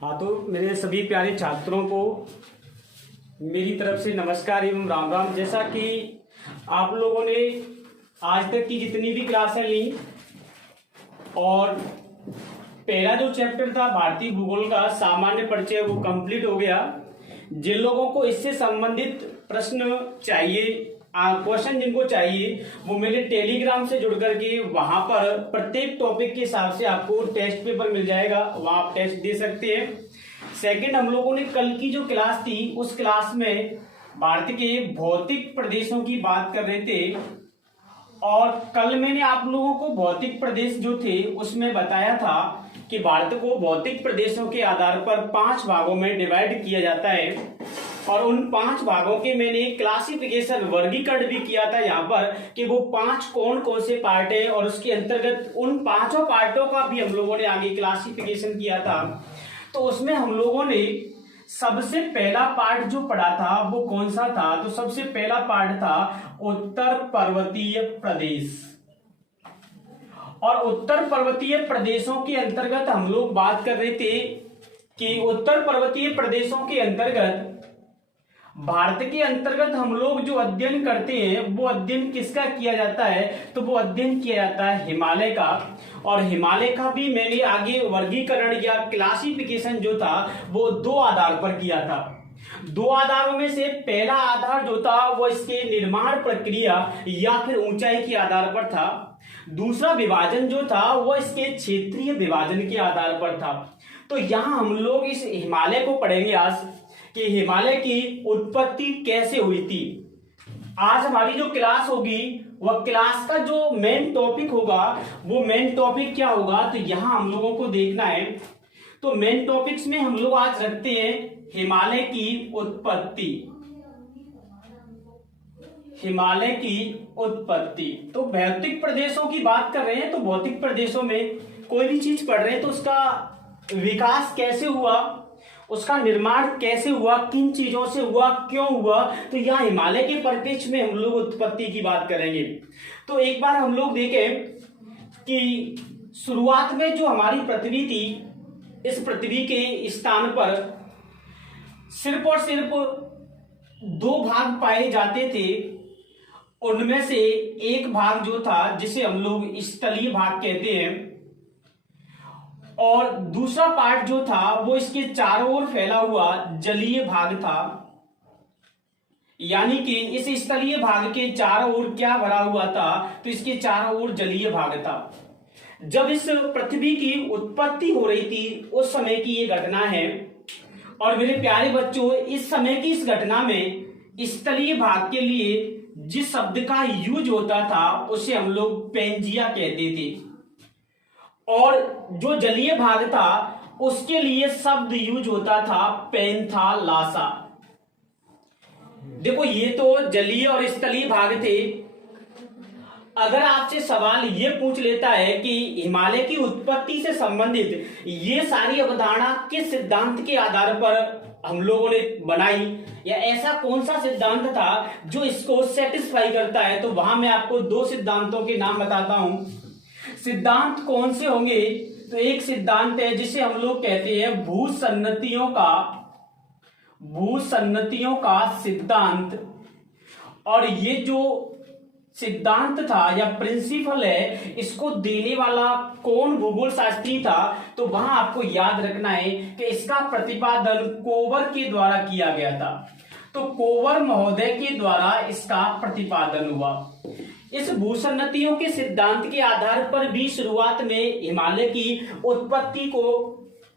हाँ, तो मेरे सभी प्यारे छात्रों को मेरी तरफ से नमस्कार एवं राम राम। जैसा कि आप लोगों ने आज तक की जितनी भी क्लासें ली और पहला जो चैप्टर था भारतीय भूगोल का सामान्य परिचय वो कंप्लीट हो गया। जिन लोगों को इससे संबंधित प्रश्न चाहिए, क्वेश्चन जिनको चाहिए, वो मेरे टेलीग्राम से जुड़ करके वहां पर प्रत्येक टॉपिक के हिसाब से आपको टेस्ट पेपर मिल जाएगा, वहां आप टेस्ट दे सकते हैं। सेकंड, हम लोगों ने कल की जो क्लास थी उस क्लास में भारत के भौतिक प्रदेशों की बात कर रहे थे और कल मैंने आप लोगों को भौतिक प्रदेश जो थे उसमें बताया था कि भारत को भौतिक प्रदेशों के आधार पर 5 भागों में डिवाइड किया जाता है और उन 5 भागों के मैंने क्लासिफिकेशन वर्गीकरण भी किया था यहाँ पर कि वो 5 कौन कौन से पार्ट है और उसके अंतर्गत उन 5 पार्टों का भी हम लोगों ने आगे क्लासिफिकेशन किया था। तो उसमें हम लोगों ने सबसे पहला पार्ट जो पढ़ा था वो कौन सा था? तो सबसे पहला पार्ट था उत्तर पर्वतीय प्रदेश। और उत्तर पर्वतीय प्रदेशों के अंतर्गत हम लोग बात कर रहे थे कि उत्तर पर्वतीय प्रदेशों के अंतर्गत भारत के अंतर्गत हम लोग जो अध्ययन करते हैं वो अध्ययन किसका किया जाता है? तो वो अध्ययन किया जाता है हिमालय का। और हिमालय का भी मैंने आगे वर्गीकरण या क्लासिफिकेशन जो था वो 2 आधार पर किया था। 2 आधारों में से पहला आधार जो था वो इसके निर्माण प्रक्रिया या फिर ऊंचाई के आधार पर था। दूसरा विभाजन जो था वो इसके क्षेत्रीय विभाजन के आधार पर था। तो यहां हम लोग इस हिमालय को पढ़ेंगे आज कि हिमालय की उत्पत्ति कैसे हुई थी। आज हमारी जो क्लास होगी वह क्लास का जो मेन टॉपिक होगा वो मेन टॉपिक क्या होगा? तो यहां हम लोगों को देखना है। तो मेन टॉपिक्स में हम लोग आज रखते हैं हिमालय की उत्पत्ति। हिमालय की उत्पत्ति। तो भौतिक प्रदेशों की बात कर रहे हैं तो भौतिक प्रदेशों में कोई भी चीज पढ़ रहे हैं तो उसका विकास कैसे हुआ, उसका निर्माण कैसे हुआ, किन चीजों से हुआ, क्यों हुआ, तो यहाँ हिमालय के परिप्रेक्ष्य में हम लोग उत्पत्ति की बात करेंगे। तो एक बार हम लोग देखें कि शुरुआत में जो हमारी पृथ्वी थी, इस पृथ्वी के स्थान पर सिर्फ और सिर्फ 2 भाग पाए जाते थे। उनमें से एक भाग जो था जिसे हम लोग स्थलीय भाग कहते हैं और दूसरा पार्ट जो था वो इसके चारों ओर फैला हुआ जलीय भाग था। यानी कि इस स्थलीय भाग के चारों ओर क्या भरा हुआ था? तो इसके चारों ओर जलीय भाग था। जब इस पृथ्वी की उत्पत्ति हो रही थी उस समय की ये घटना है। और मेरे प्यारे बच्चों, इस समय की इस घटना में स्थलीय भाग के लिए जिस शब्द का यूज होता था उसे हम लोग पेंजिया कहते थे और जो जलीय भाग था उसके लिए शब्द यूज होता था पेंथालासा। देखो, ये तो जलीय और स्थलीय भाग थे। अगर आपसे सवाल ये पूछ लेता है कि हिमालय की उत्पत्ति से संबंधित ये सारी अवधारणा किस सिद्धांत के आधार पर हम लोगों ने बनाई या ऐसा कौन सा सिद्धांत था जो इसको सेटिस्फाई करता है, तो वहां मैं आपको 2 सिद्धांतों के नाम बताता हूं। सिद्धांत कौन से होंगे? तो एक सिद्धांत है जिसे हम लोग कहते हैं भूसन्नतियों का सिद्धांत। और ये जो सिद्धांत था या प्रिंसिपल है इसको देने वाला कौन भूगोल शास्त्री था? तो वहां आपको याद रखना है कि इसका प्रतिपादन कोवर के द्वारा किया गया था। तो कोवर महोदय के द्वारा इसका प्रतिपादन हुआ। इस भूसन्नतियों के सिद्धांत के आधार पर भी शुरुआत में हिमालय की उत्पत्ति को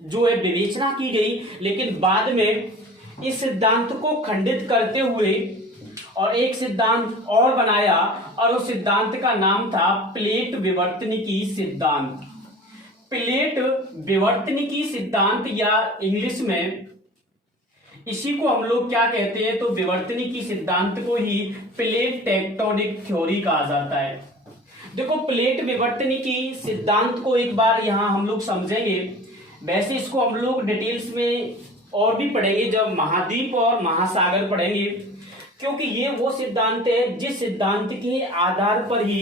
जो है विवेचना की गई, लेकिन बाद में इस सिद्धांत को खंडित करते हुए और एक सिद्धांत और बनाया और उस सिद्धांत का नाम था प्लेट विवर्तनिकी सिद्धांत। प्लेट विवर्तनिकी सिद्धांत या इंग्लिश में इसी को हम लोग क्या कहते हैं? तो विवर्तनिकी सिद्धांत को ही प्लेट टेक्टोनिक थ्योरी कहा जाता है। देखो, प्लेट विवर्तनिकी सिद्धांत को एक बार यहां हम लोग समझेंगे। वैसे इसको हम लोग डिटेल्स में और भी पढ़ेंगे जब महाद्वीप और महासागर पढ़ेंगे, क्योंकि ये वो सिद्धांत है जिस सिद्धांत के आधार पर ही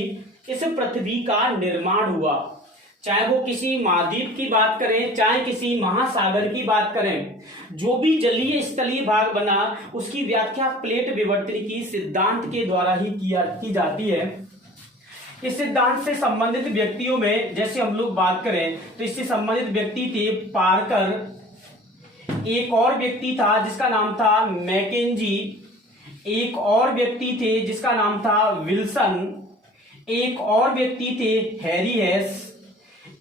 इस पृथ्वी का निर्माण हुआ। चाहे वो किसी महाद्वीप की बात करें, चाहे किसी महासागर की बात करें, जो भी जलीय स्थलीय भाग बना उसकी व्याख्या प्लेट विवर्तनिकी सिद्धांत के द्वारा ही की जाती है। इस सिद्धांत से संबंधित व्यक्तियों में जैसे हम लोग बात करें तो इससे संबंधित व्यक्ति थे पार्कर, एक और व्यक्ति था जिसका नाम था मैकेंजी, एक और व्यक्ति थे जिसका नाम था विल्सन, एक और व्यक्ति थे हैरी हेस।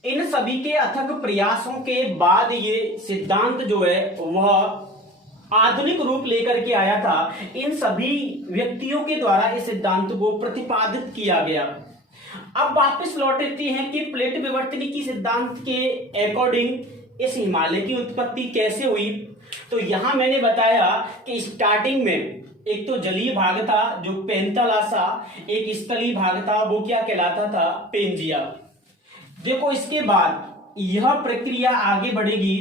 इन सभी के अथक प्रयासों के बाद ये सिद्धांत जो है वह आधुनिक रूप लेकर के आया था। इन सभी व्यक्तियों के द्वारा इस सिद्धांत को प्रतिपादित किया गया। अब वापस लौटते हैं कि प्लेट विवर्तनिकी सिद्धांत के अकॉर्डिंग इस हिमालय की उत्पत्ति कैसे हुई। तो यहां मैंने बताया कि स्टार्टिंग में एक तो जलीय भाग था जो पेंथालासा, एक स्थलीय भाग था वो क्या कहलाता था, पेंजिया। देखो इसके बाद यह प्रक्रिया आगे बढ़ेगी।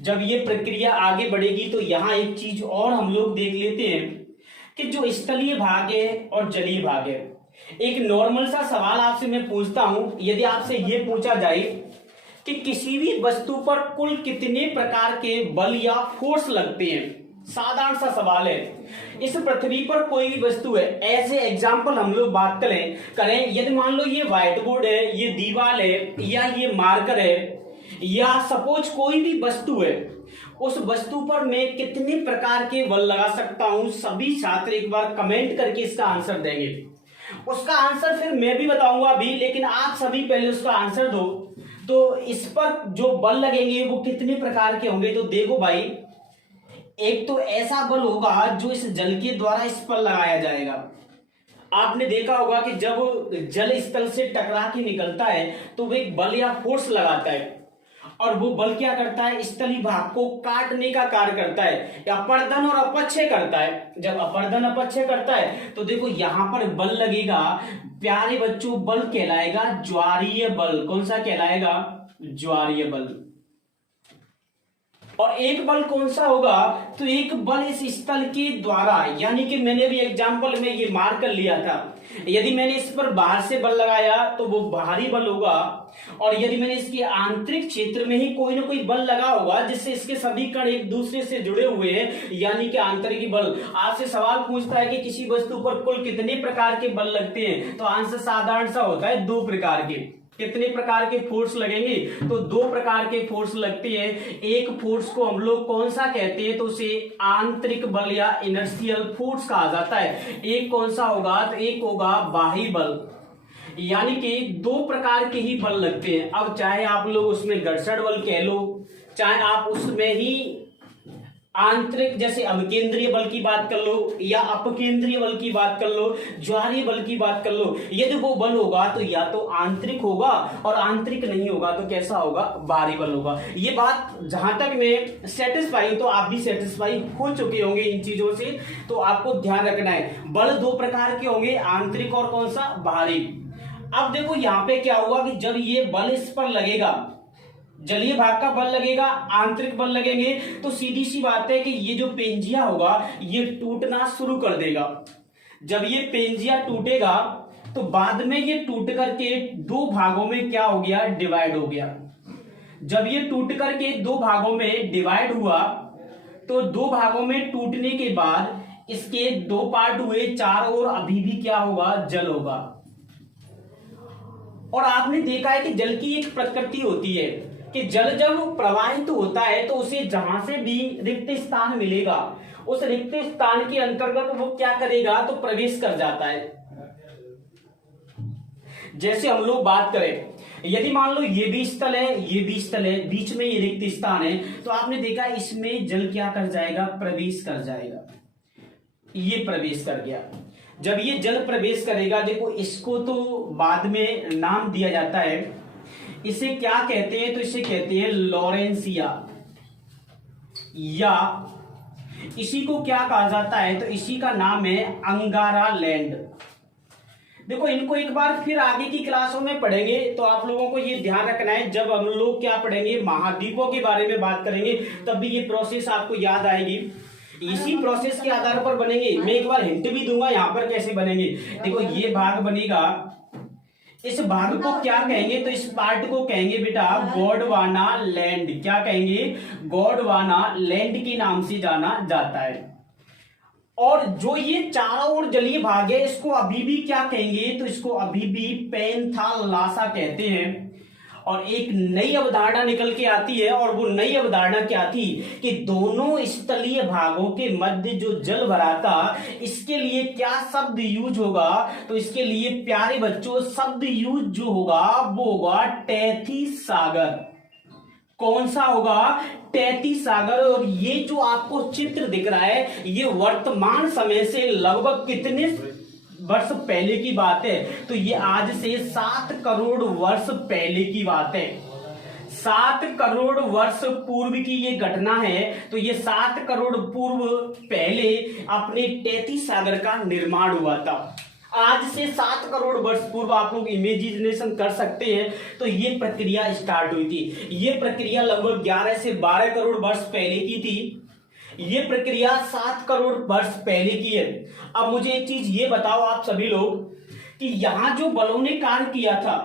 जब ये प्रक्रिया आगे बढ़ेगी तो यहां एक चीज और हम लोग देख लेते हैं कि जो स्थलीय भाग है और जलीय भाग है। एक नॉर्मल सा सवाल आपसे मैं पूछता हूं, यदि आपसे ये पूछा जाए कि किसी भी वस्तु पर कुल कितने प्रकार के बल या फोर्स लगते हैं, साधारण सा सवाल है। इस पृथ्वी पर कोई भी वस्तु है, ऐसे एग्जाम्पल हम लोग बात करें यदि मान लो ये व्हाइट बोर्ड है, ये दीवार है, या ये मार्कर है, या सपोज कोई भी वस्तु है, उस वस्तु पर मैं कितने प्रकार के बल लगा सकता हूं। सभी छात्र एक बार कमेंट करके इसका आंसर देंगे। उसका आंसर फिर मैं भी बताऊंगा अभी, लेकिन आप सभी पहले उसका आंसर दो। तो इस पर जो बल लगेंगे वो कितने प्रकार के होंगे। तो देखो भाई, एक तो ऐसा बल होगा जो इस जल के द्वारा इस पर लगाया जाएगा। आपने देखा होगा कि जब जल स्थल से टकरा के निकलता है तो वो एक बल या फोर्स लगाता है, और वो बल क्या करता है, स्थलीय भाग को काटने का कार्य करता है, या अपर्दन और अपक्षय करता है। जब अपर्दन अपक्षय करता है तो देखो यहां पर बल लगेगा, प्यारे बच्चों, बल कहलाएगा ज्वारीय बल। कौन सा कहलाएगा, ज्वारीय बल। और एक बल कौन सा होगा, तो एक बल इस स्थल के द्वारा, यानी कि मैंने भी एग्जांपल में ये मार्क कर लिया था, यदि मैंने इस पर बाहर से बल लगाया तो वो बाहरी बल होगा, और यदि मैंने इसके आंतरिक क्षेत्र में ही कोई ना कोई बल लगा होगा जिससे इसके सभी कण एक दूसरे से जुड़े हुए हैं, यानी कि आंतरिक बल। आपसे सवाल पूछता है कि किसी वस्तु पर कुल कितने प्रकार के बल लगते हैं, तो आंसर साधारण सा होता है, 2 प्रकार के। कितने प्रकार के फोर्स लगेंगे, तो 2 प्रकार के फोर्स लगते हैं। एक फोर्स को हम लोग कौन सा कहते हैं, तो उसे आंतरिक बल या इनर्शियल फोर्स कहा जाता है। एक कौन सा होगा, तो एक होगा बाह्य बल, यानी कि 2 प्रकार के ही बल लगते हैं। अब चाहे आप लोग उसमें घर्षण बल कह लो, चाहे आप उसमें ही आंतरिक जैसे अवकेंद्रीय बल की बात कर लो, या अपकेंद्रीय बल की बात कर लो, ज्वारीय बल की बात कर लो। यदि वो बल होगा तो या तो आंतरिक होगा, और आंतरिक नहीं होगा तो कैसा होगा, बाहरी बल होगा। ये बात जहां तक मैं सेटिस्फाई, तो आप भी सेटिस्फाई हो चुके होंगे इन चीजों से। तो आपको ध्यान रखना है, बल 2 प्रकार के होंगे, आंतरिक और कौन सा, बाहरी। अब देखो यहाँ पे क्या हुआ कि जब ये बल इस पर लगेगा, जलीय भाग का बल लगेगा, आंतरिक बल लगेंगे, तो सीधी सी बात है कि ये जो पेंजिया होगा ये टूटना शुरू कर देगा। जब ये पेंजिया टूटेगा तो बाद में ये टूट करके 2 भागों में क्या हो गया, डिवाइड हो गया। जब ये टूट करके 2 भागों में डिवाइड हुआ तो 2 भागों में टूटने के बाद इसके 2 पार्ट हुए, चारों ओर अभी भी क्या होगा, जल होगा। और आपने देखा है कि जल की एक प्रकृति होती है कि जल जब प्रवाहित होता है तो उसे जहां से भी रिक्त स्थान मिलेगा, उस रिक्त स्थान के अंतर्गत वो क्या करेगा, तो प्रवेश कर जाता है। जैसे हम लोग बात करें, यदि मान लो ये भी स्थल है, ये भी स्थल है, बीच में ये रिक्त स्थान है, तो आपने देखा इसमें जल क्या कर जाएगा, प्रवेश कर जाएगा। ये प्रवेश कर गया। जब ये जल प्रवेश करेगा, देखो इसको तो बाद में नाम दिया जाता है, इसे क्या कहते हैं, तो इसे कहते हैं लॉरेंसिया, या इसी को क्या कहा जाता है, तो इसी का नाम है अंगारा लैंड। देखो इनको एक बार फिर आगे की क्लासों में पढ़ेंगे, तो आप लोगों को ये ध्यान रखना है, जब हम लोग क्या पढ़ेंगे, महाद्वीपों के बारे में बात करेंगे, तब भी ये प्रोसेस आपको याद आएगी। इसी प्रोसेस के आधार पर बनेंगे। मैं एक बार हिंट भी दूंगा यहाँ पर कैसे बनेंगे। देखो ये भाग बनेगा, इस भाग को क्या कहेंगे? तो इस पार्ट को कहेंगे बेटा गोंडवाना लैंड। क्या कहेंगे? गोंडवाना लैंड के नाम से जाना जाता है। और जो ये चारों ओर जलीय भाग है इसको अभी भी क्या कहेंगे? तो इसको अभी भी पैंथालासा कहते हैं। और एक नई अवधारणा निकल के आती है, और वो नई अवधारणा क्या थी कि दोनों स्थलीय भागों के मध्य जो जल भरा था इसके लिए क्या शब्द यूज होगा? तो इसके लिए प्यारे बच्चों शब्द यूज जो होगा वो होगा टैथी सागर। कौन सा होगा? टैथी सागर। और ये जो आपको चित्र दिख रहा है ये वर्तमान समय से लगभग कितने वर्ष पहले की बात है? तो ये आज से 7 करोड़ वर्ष पहले की बात है। 7 करोड़ वर्ष पूर्व की ये घटना है। तो ये 7 करोड़ पूर्व पहले अपने टैथी सागर का निर्माण हुआ था। आज से 7 करोड़ वर्ष पूर्व आप लोग इमेजिनेशन कर सकते हैं। तो ये प्रक्रिया स्टार्ट हुई थी। ये प्रक्रिया लगभग 11 से 12 करोड़ वर्ष पहले की थी। ये प्रक्रिया 7 करोड़ वर्ष पहले की है। अब मुझे एक चीज ये बताओ आप सभी लोग कि यहां जो बलों ने कार्य किया था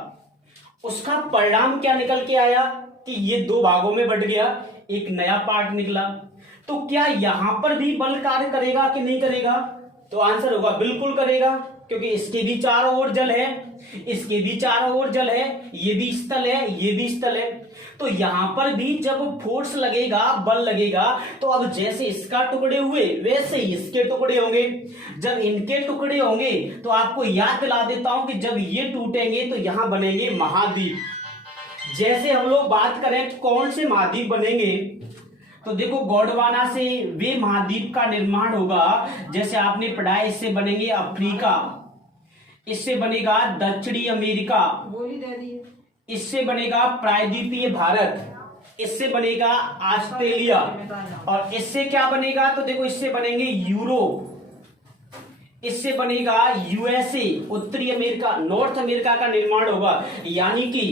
उसका परिणाम क्या निकल के आया? कि ये 2 भागों में बट गया, एक नया पार्ट निकला। तो क्या यहां पर भी बल कार्य करेगा कि नहीं करेगा? तो आंसर होगा बिल्कुल करेगा, क्योंकि इसके भी चारों ओर जल है, इसके भी चारों ओर जल है, ये भी स्थल है, ये भी स्थल है। तो यहां पर भी जब फोर्स लगेगा, बल लगेगा, तो अब जैसे इसका टुकड़े हुए वैसे ही इसके टुकड़े होंगे। जब इनके टुकड़े होंगे तो आपको याद दिला देता हूं कि जब ये टूटेंगे तो यहां बनेंगे महाद्वीप। जैसे हम लोग बात करें कौन से महाद्वीप बनेंगे, तो देखो गोंडवाना से वे महाद्वीप का निर्माण होगा। जैसे आपने पढ़ा है, इससे बनेंगे अफ्रीका, इससे बनेगा दक्षिणी अमेरिका, इससे बनेगा प्रायद्वीपीय भारत, इससे बनेगा ऑस्ट्रेलिया, और इससे क्या बनेगा? तो देखो इससे बनेंगे यूरोप, इससे बनेगा यूएसए, उत्तरी अमेरिका, नॉर्थ अमेरिका का निर्माण होगा। यानी कि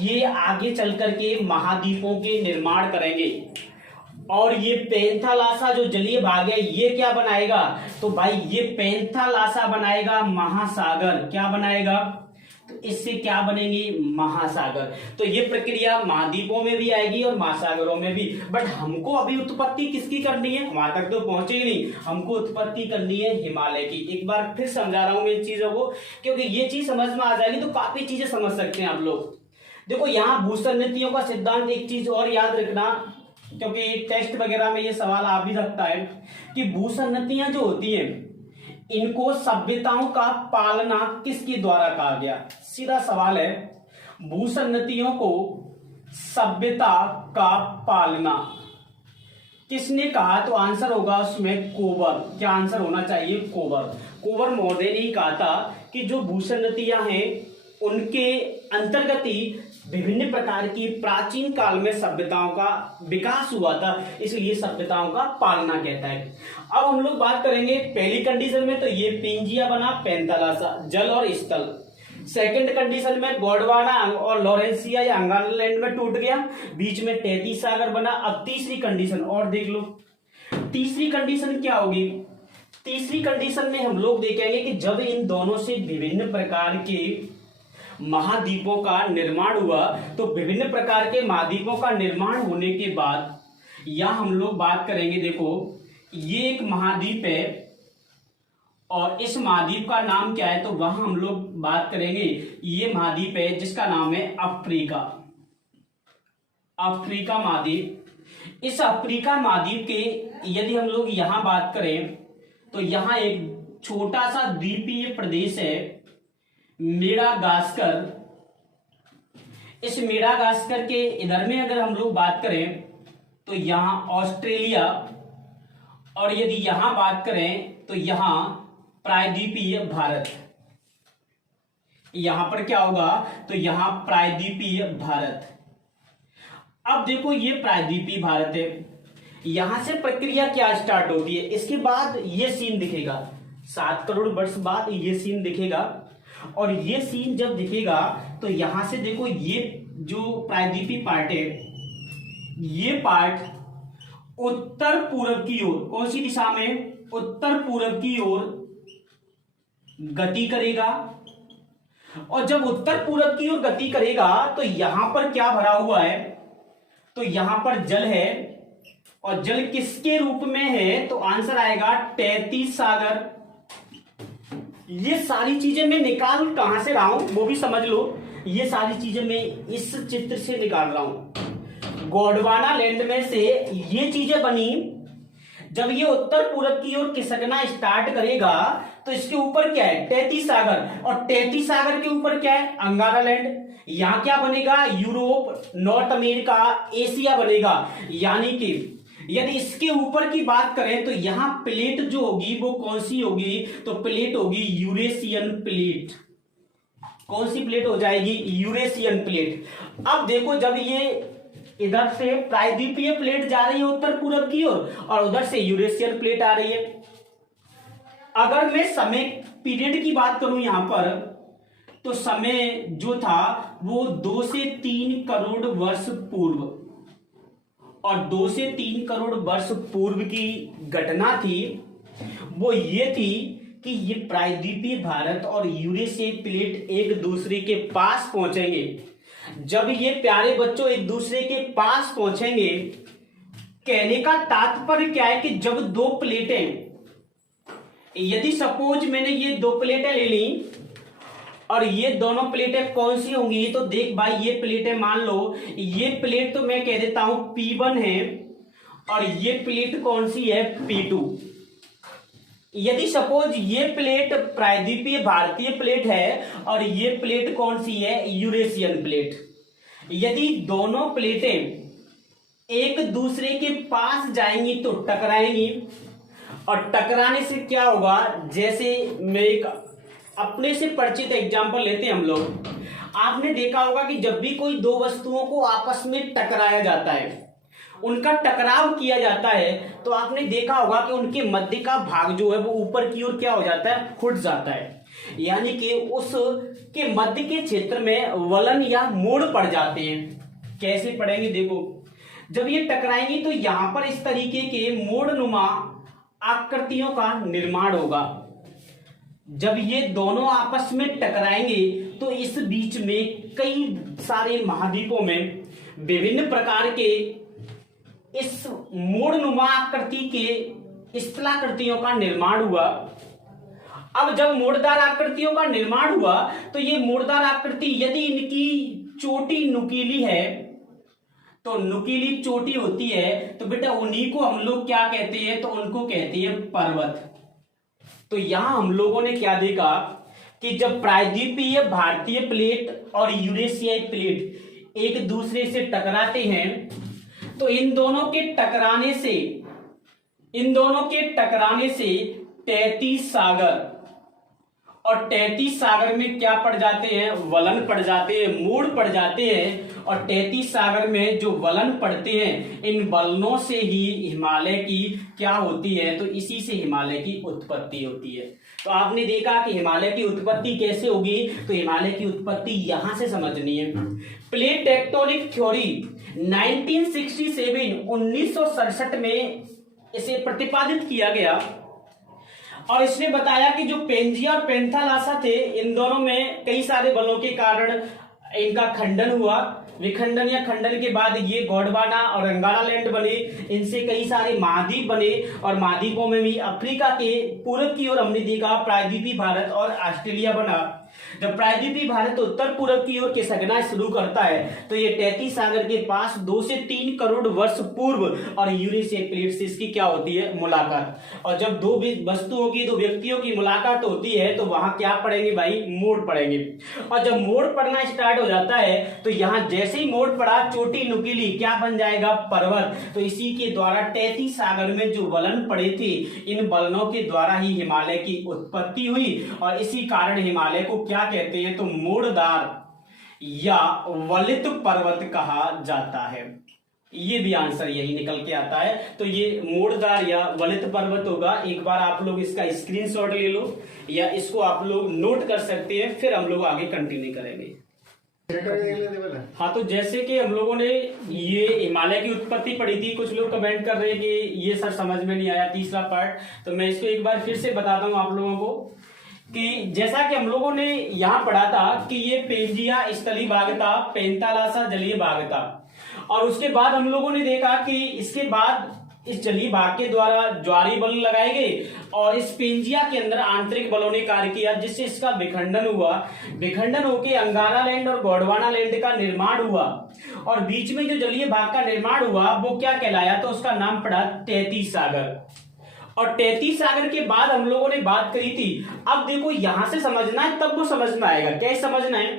ये आगे चल करके महाद्वीपों के निर्माण करेंगे। और ये पैंथालासा जो जलीय भाग है ये क्या बनाएगा? तो भाई ये पैंथालासा बनाएगा महासागर। क्या बनाएगा? तो इससे क्या बनेंगे? महासागर। तो ये प्रक्रिया महाद्वीपों में भी आएगी और महासागरों में भी। बट हमको अभी उत्पत्ति किसकी करनी है? वहां तक तो पहुंचे ही नहीं, हमको उत्पत्ति करनी है हिमालय की। एक बार फिर समझा रहा हूं मैं इन चीजों को, क्योंकि ये चीज समझ में आ जाएगी तो काफी चीजें समझ सकते हैं आप लोग। देखो यहाँ भूसन्निधियों का सिद्धांत, एक चीज और याद रखना, क्योंकि टेस्ट वगैरह में ये सवाल आ भी सकता है कि भूसन्नतियां जो होती हैं इनको सभ्यताओं का पालना किसके द्वारा कहा गया? सीधा सवाल है, भूसन्नतियों को सभ्यता का पालना किसने कहा? तो आंसर होगा उसमें कोबर। क्या आंसर होना चाहिए? कोबर। कोबर महोदय ने ही कहा था कि जो भूसन्नतियां हैं उनके अंतर्गत ही विभिन्न प्रकार की प्राचीन काल में सभ्यताओं का विकास हुआ था, इसलिए सभ्यताओं का पालना कहता है। अब हम लोग बात करेंगे पहली कंडीशन में, तो ये पिंजिया बना पैंथालासा, जल और स्थल। सेकंड कंडीशन में गोंडवाना और लॉरेंसिया या अंगाना लैंड में टूट गया, बीच में टैथी सागर बना। अब तीसरी कंडीशन और देख लो, तीसरी कंडीशन क्या होगी? तीसरी कंडीशन में हम लोग देखेंगे कि जब इन दोनों से विभिन्न प्रकार के महाद्वीपों का निर्माण हुआ, तो विभिन्न प्रकार के महाद्वीपों का निर्माण होने के बाद यह हम लोग बात करेंगे। देखो ये एक महाद्वीप है और इस महाद्वीप का नाम क्या है? तो वहां हम लोग बात करेंगे, ये महाद्वीप है जिसका नाम है अफ्रीका। अफ्रीका महाद्वीप। इस अफ्रीका महाद्वीप के यदि हम लोग यहां बात करें तो यहां एक छोटा सा द्वीपीय प्रदेश है मेडागास्कर। इस मेडागास्कर के इधर में अगर हम लोग बात करें तो यहां ऑस्ट्रेलिया, और यदि यहां बात करें तो यहां प्रायद्वीपीय भारत। यहां पर क्या होगा? तो यहां प्रायद्वीपीय भारत। अब देखो ये प्रायद्वीपीय भारत है, यहां से प्रक्रिया क्या स्टार्ट होती है? इसके बाद ये सीन दिखेगा, 7 करोड़ वर्ष बाद ये सीन दिखेगा। और ये सीन जब दिखेगा तो यहां से देखो ये जो प्रायद्वीपीय पार्ट है, ये पार्ट उत्तर पूर्व की ओर, कौन सी दिशा में? उत्तर पूर्व की ओर गति करेगा। और जब उत्तर पूरब की ओर गति करेगा तो यहां पर क्या भरा हुआ है, तो यहां पर जल है, और जल किसके रूप में है, तो आंसर आएगा 33 सागर। ये सारी चीजें मैं निकाल कहां से रहा हूं वो भी समझ लो। ये सारी चीजें मैं इस चित्र से निकाल रहा हूं, गोंडवाना लैंड में से ये चीजें बनी। जब ये उत्तर पूरब की ओर खिसकना स्टार्ट करेगा तो इसके ऊपर क्या है, 33 सागर, और 33 सागर के ऊपर क्या है, अंगारा लैंड। यहां क्या बनेगा, यूरोप, नॉर्थ अमेरिका, एशिया बनेगा। यानी कि यदि इसके ऊपर की बात करें तो यहां प्लेट जो होगी वो कौन सी होगी, तो प्लेट होगी यूरेशियन प्लेट। कौन सी प्लेट हो जाएगी, यूरेशियन प्लेट। अब देखो, जब ये इधर से प्रायद्वीपीय प्लेट जा रही है उत्तर पूरब की ओर, और उधर से यूरेशियन प्लेट आ रही है। अगर मैं समय पीरियड की बात करूं यहां पर, तो समय जो था वो 2 से 3 करोड़ वर्ष पूर्व, और 2 से 3 करोड़ वर्ष पूर्व की घटना थी। वो ये थी कि ये प्रायद्वीपीय भारत और यूरेशियन प्लेट एक दूसरे के पास पहुंचेंगे। जब ये प्यारे बच्चों एक दूसरे के पास पहुंचेंगे, कहने का तात्पर्य क्या है कि जब दो प्लेटें, यदि सपोज मैंने ये 2 प्लेटें ले ली, और ये दोनों प्लेटें कौन सी होंगी, तो देख भाई, ये प्लेटें मान लो, ये प्लेट तो मैं कह देता हूं P1 है, और ये प्लेट कौन सी है, P2। यदि सपोज ये प्लेट प्रायद्वीपीय भारतीय प्लेट है और ये प्लेट कौन सी है, यूरेशियन प्लेट। यदि दोनों प्लेटें एक दूसरे के पास जाएंगी तो टकराएंगी, और टकराने से क्या होगा, जैसे मैं एक अपने से परिचित एग्जांपल लेते हैं हम लोग। आपने देखा होगा कि जब भी कोई दो वस्तुओं को आपस में टकराया जाता है, उनका टकराव किया जाता है, तो आपने देखा होगा कि उनके मध्य का भाग जो है वो ऊपर की ओर क्या हो जाता है, फुट जाता है। यानी कि उस के मध्य के क्षेत्र में वलन या मोड़ पड़ जाते हैं। कैसे पड़ेंगे, देखो, जब ये टकराएंगी तो यहां पर इस तरीके के मोड़नुमा आकृतियों का निर्माण होगा। जब ये दोनों आपस में टकराएंगे तो इस बीच में कई सारे महाद्वीपों में विभिन्न प्रकार के इस मोड़नुमा आकृति के स्थलाकृतियों का निर्माण हुआ। अब जब मोड़दार आकृतियों का निर्माण हुआ तो ये मोड़दार आकृति यदि इनकी चोटी नुकीली है, तो नुकीली चोटी होती है, तो बेटा उन्हीं को हम लोग क्या कहते हैं, तो उनको कहते हैं पर्वत। तो यहां हम लोगों ने क्या देखा कि जब प्रायद्वीपीय भारतीय प्लेट और यूरेशियाई प्लेट एक दूसरे से टकराते हैं, तो इन दोनों के टकराने से 33 सागर, और 33 सागर में क्या पड़ जाते हैं, वलन पड़ जाते हैं, मोड़ पड़ जाते हैं। और 33 सागर में जो वलन पड़ते हैं, इन वलनों से ही हिमालय की क्या होती है, तो इसी से हिमालय की उत्पत्ति होती है। तो आपने देखा कि हिमालय की उत्पत्ति कैसे होगी, तो हिमालय की उत्पत्ति यहां से समझनी है। प्लेट टेक्टोनिक थ्योरी 1967 में इसे प्रतिपादित किया गया, और इसने बताया कि जो पेंजिया और पेंथालासा थे, इन दोनों में कई सारे बलों के कारण इनका खंडन हुआ। विखंडन या खंडन के बाद ये गोंडवाना और अंगारा लैंड बने, इनसे कई सारे महाद्वीप बने, और महाद्वीपों में भी अफ्रीका के पूर्व की ओर हमने देखा प्रायद्वीपीय भारत और ऑस्ट्रेलिया बना। जब प्रायद्वीपीय भारत उत्तर पूर्व की ओर खिसकना शुरू करता है तो ये 33 सागर के पास 2 से 3 करोड़ वर्ष पूर्व और यूरेशियन प्लेट से इसकी क्या होती है, मुलाकात। और जब दो वस्तुओं की, दो व्यक्तियों की मुलाकात होती है तो वहां क्या पड़ेंगे भाई, मोड़ पड़ेंगे। और जब मोड़ पड़ना स्टार्ट हो जाता है तो यहां जैसे ही मोड़ पड़ा, चोटी नुकीली क्या बन जाएगा, पर्वत। तो इसी के द्वारा 33 सागर में जो वलन पड़े थे, इन वलनों के द्वारा ही हिमालय की उत्पत्ति हुई, और इसी कारण हिमालय को क्या कहते हैं, तो मोड़दार या वलित पर्वत कहा जाता है। ये भी आंसर यही निकल के आता है। तो ये मोड़दार या वलित पर्वत होगा। एक बार आप लोग इसका स्क्रीनशॉट ले लो, या इसको आप लोग नोट कर सकते हैं, फिर हम लोग आगे कंटिन्यू करेंगे। हाँ, तो जैसे कि हम लोगों ने ये हिमालय की उत्पत्ति पढ़ी थी, कुछ लोग कमेंट कर रहे हैं कि ये सर समझ में नहीं आया तीसरा पार्ट, तो मैं इसको एक बार फिर से बताता हूँ आप लोगों को कि जैसा कि हम लोगों ने यहाँ पढ़ा था कि ये पेंजिया स्थलीय भाग था, पेंतालासा जलीय भाग था, और उसके बाद हम लोगों ने देखा कि इसके बाद इस जलीय भाग के द्वारा ज्वारीय बल लगाए गए और इस पेंजिया के अंदर आंतरिक बलों ने कार्य किया, जिससे इसका विखंडन हुआ। विखंडन होकर अंगारा लैंड और गोंडवाना लैंड का निर्माण हुआ, और बीच में जो जलीय भाग का निर्माण हुआ वो क्या कहलाया, तो उसका नाम पड़ा तैतीस सागर। और तैतीस सागर के बाद हम लोगों ने बात करी थी। अब देखो यहां से समझना है तब वो समझ में आएगा। क्या समझना है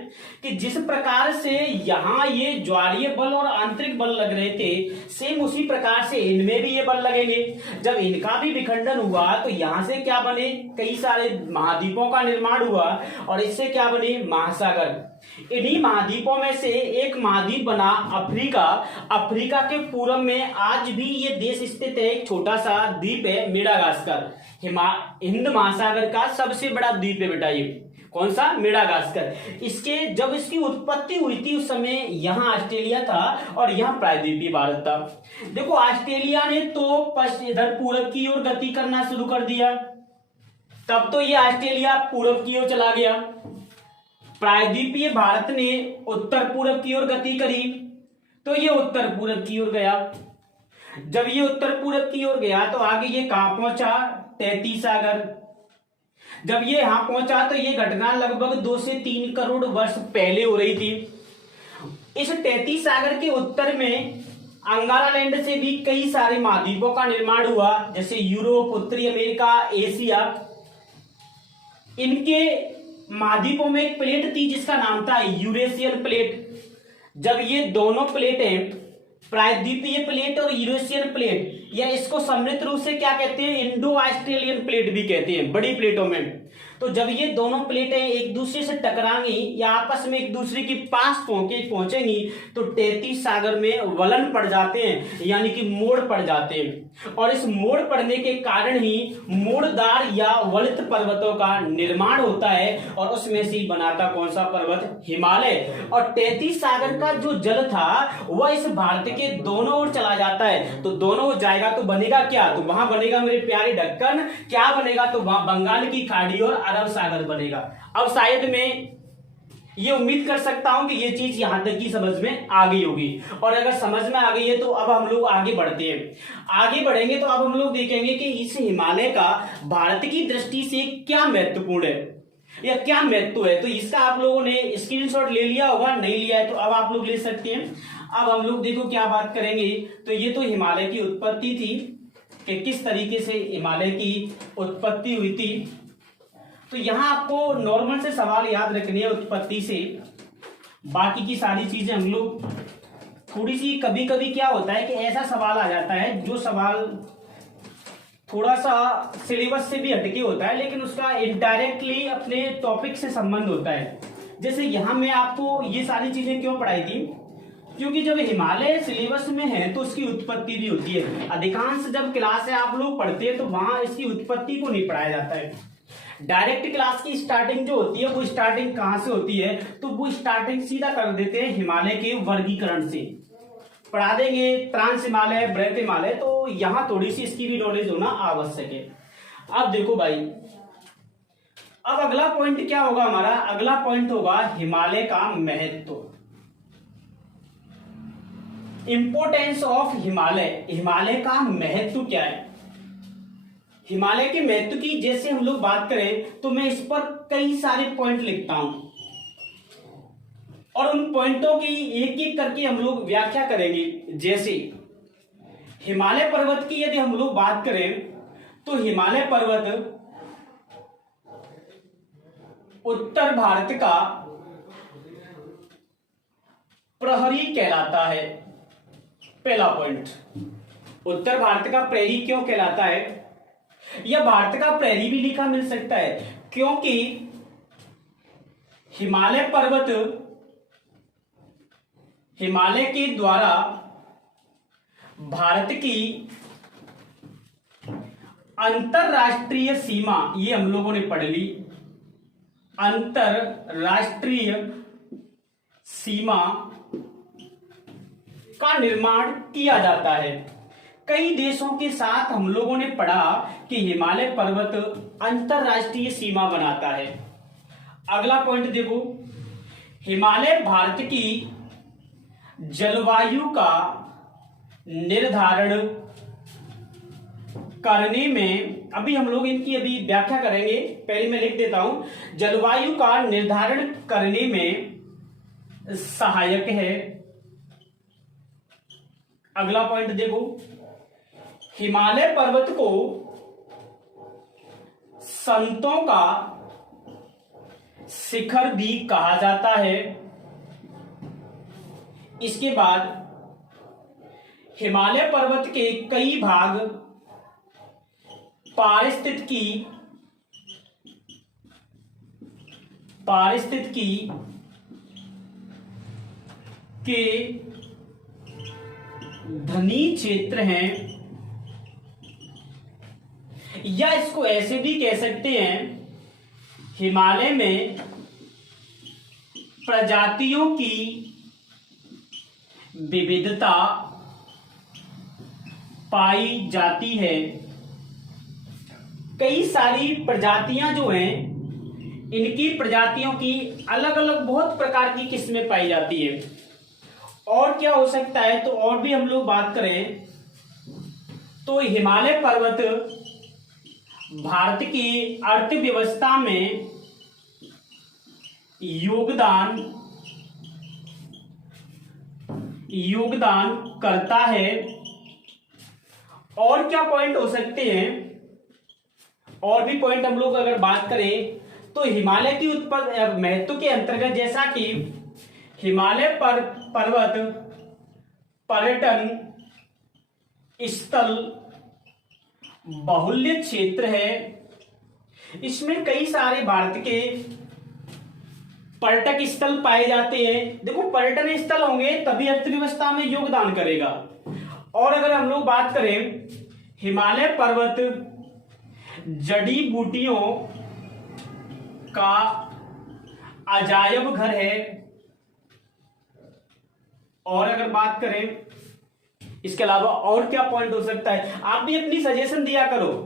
कि जिस प्रकार से यहां ये ज्वारीय बल और आंतरिक बल लग रहे थे, सेम उसी प्रकार से इनमें भी ये बल लगेंगे। जब इनका भी विखंडन हुआ तो यहां से क्या बने, कई सारे महाद्वीपों का निर्माण हुआ, और इससे क्या बने, महासागर। इन्हीं महाद्वीपों में से एक महाद्वीप बना अफ्रीका। अफ्रीका के पूर्व में आज भी ये देश स्थित है, एक छोटा सा द्वीप है मेडागास्कर। हिंद महासागर का सबसे बड़ा द्वीप है बेटा ये। कौन सा, मेडागास्कर। इसके जब इसकी उत्पत्ति हुई थी उस समय यहाँ ऑस्ट्रेलिया था और यहाँ प्रायद्वीपीय भारत था। देखो ऑस्ट्रेलिया ने तो इधर पूरब की ओर गति करना शुरू कर दिया, तब तो ये ऑस्ट्रेलिया पूरब की ओर चला गया। प्रायद्वीपीय भारत ने उत्तर पूरब की ओर गति करी तो ये उत्तर पूरब की ओर गया। जब ये उत्तर पूरब की ओर गया तो आगे ये कहां पहुंचा, तैतीस सागर। जब ये यहां पहुंचा तो ये घटना लगभग 2 से 3 करोड़ वर्ष पहले हो रही थी। इस तैतीस सागर के उत्तर में अंगारा लैंड से भी कई सारे महाद्वीपों का निर्माण हुआ, जैसे यूरोप, उत्तरी अमेरिका, एशिया। इनके महाद्वीपों में एक प्लेट थी जिसका नाम था यूरेशियन प्लेट। जब ये दोनों प्लेटें, प्रायद्वीपीय प्लेट और यूरेशियन प्लेट, या इसको सम्मिलित रूप से क्या कहते हैं, इंडो ऑस्ट्रेलियन प्लेट भी कहते हैं बड़ी प्लेटों में। तो जब ये दोनों प्लेटें एक दूसरे से टकराएंगी या आपस में एक दूसरे के पास पहुंचेंगी तो तैतीस सागर में वलन पड़ जाते हैं, यानी कि मोड़ पड़ जाते हैं। और इस मोड़ पड़ने के कारण ही मोड़दार या वलित पर्वतों का निर्माण होता है, और उसमें से बनाता कौन सा पर्वत, हिमालय। और तैतीस सागर का जो जल था वह इस भारत के दोनों ओर चला जाता है। तो दोनों ओर जाएगा तो बनेगा क्या, तो वहां बनेगा मेरे प्यारे ढक्कन। क्या बनेगा, तो वहां बंगाल की खाड़ी और अरब सागर बनेगा। अब शायद मैं ये उम्मीद कर सकता हूं कि ये चीज यहां तक की समझ में आ गई होगी, और अगर समझ में आ गई है तो अब हम लोग आगे बढ़ते हैं। आगे बढ़ेंगे तो अब हम लोग देखेंगे कि इस हिमालय का भारत की दृष्टि से क्या महत्वपूर्ण है या क्या महत्व है। तो इसका आप लोगों ने स्क्रीनशॉट ले लिया होगा, नहीं लिया है तो अब आप लोग ले सकते हैं। अब हम लोग देखो क्या बात करेंगे। तो ये तो हिमालय की उत्पत्ति थी कि किस तरीके से हिमालय की उत्पत्ति हुई थी। तो यहां आपको नॉर्मल से सवाल याद रखनी है उत्पत्ति से, बाकी की सारी चीजें हम लोग थोड़ी सी, कभी कभी क्या होता है कि ऐसा सवाल आ जाता है जो सवाल थोड़ा सा सिलेबस से भी हटके होता है, लेकिन उसका इनडायरेक्टली अपने टॉपिक से संबंध होता है। जैसे यहां मैं आपको ये सारी चीजें क्यों पढ़ाई थी, क्योंकि जब हिमालय सिलेबस में है तो उसकी उत्पत्ति भी होती है। अधिकांश जब क्लास आप लोग पढ़ते हैं तो वहां इसकी उत्पत्ति को नहीं पढ़ाया जाता है। डायरेक्ट क्लास की स्टार्टिंग जो होती है वो स्टार्टिंग कहां से होती है, तो वो स्टार्टिंग सीधा कर देते हैं हिमालय के वर्गीकरण से। पढ़ा देंगे ट्रांस हिमालय, बृहत हिमालय, तो यहां थोड़ी सी इसकी भी नॉलेज होना आवश्यक है। अब देखो भाई, अब अगला पॉइंट क्या होगा हमारा, अगला पॉइंट होगा हिमालय का महत्व, इंपोर्टेंस ऑफ हिमालय। हिमालय का महत्व क्या है, हिमालय के महत्व की जैसे हम लोग बात करें तो मैं इस पर कई सारे पॉइंट लिखता हूं, और उन पॉइंटों की एक एक करके हम लोग व्याख्या करेंगे। जैसे हिमालय पर्वत की यदि हम लोग बात करें तो हिमालय पर्वत उत्तर भारत का प्रहरी कहलाता है। पहला पॉइंट, उत्तर भारत का प्रहरी क्यों कहलाता है, या भारत का प्रहरी भी लिखा मिल सकता है, क्योंकि हिमालय पर्वत हिमालय के द्वारा भारत की अंतरराष्ट्रीय सीमा, ये हम लोगों ने पढ़ ली, अंतरराष्ट्रीय सीमा का निर्माण किया जाता है। कई देशों के साथ हम लोगों ने पढ़ा कि हिमालय पर्वत अंतरराष्ट्रीय सीमा बनाता है। अगला पॉइंट देखो, हिमालय भारत की जलवायु का निर्धारण करने में, अभी हम लोग इनकी अभी व्याख्या करेंगे, पहले मैं लिख देता हूं, जलवायु का निर्धारण करने में सहायक है। अगला पॉइंट देखो, हिमालय पर्वत को संतों का शिखर भी कहा जाता है। इसके बाद हिमालय पर्वत के कई भाग पारिस्थितिकी के धनी क्षेत्र हैं, या इसको ऐसे भी कह सकते हैं, हिमालय में प्रजातियों की विविधता पाई जाती है। कई सारी प्रजातियां जो हैं, इनकी प्रजातियों की अलग अलग बहुत प्रकार की किस्में पाई जाती है। और क्या हो सकता है, तो और भी हम लोग बात करें तो हिमालय पर्वत भारत की अर्थव्यवस्था में योगदान करता है। और क्या पॉइंट हो सकते हैं, और भी पॉइंट हम लोग अगर बात करें तो हिमालय की महत्व के अंतर्गत, जैसा कि हिमालय पर्वत पर्यटन स्थल बाहुल्य क्षेत्र है। इसमें कई सारे भारत के पर्यटक स्थल पाए जाते हैं। देखो, पर्यटन स्थल होंगे तभी अर्थव्यवस्था में योगदान करेगा। और अगर हम लोग बात करें, हिमालय पर्वत जड़ी बूटियों का अजायब घर है। और अगर बात करें इसके अलावा और क्या पॉइंट हो सकता है, आप भी अपनी सजेशन दिया करो।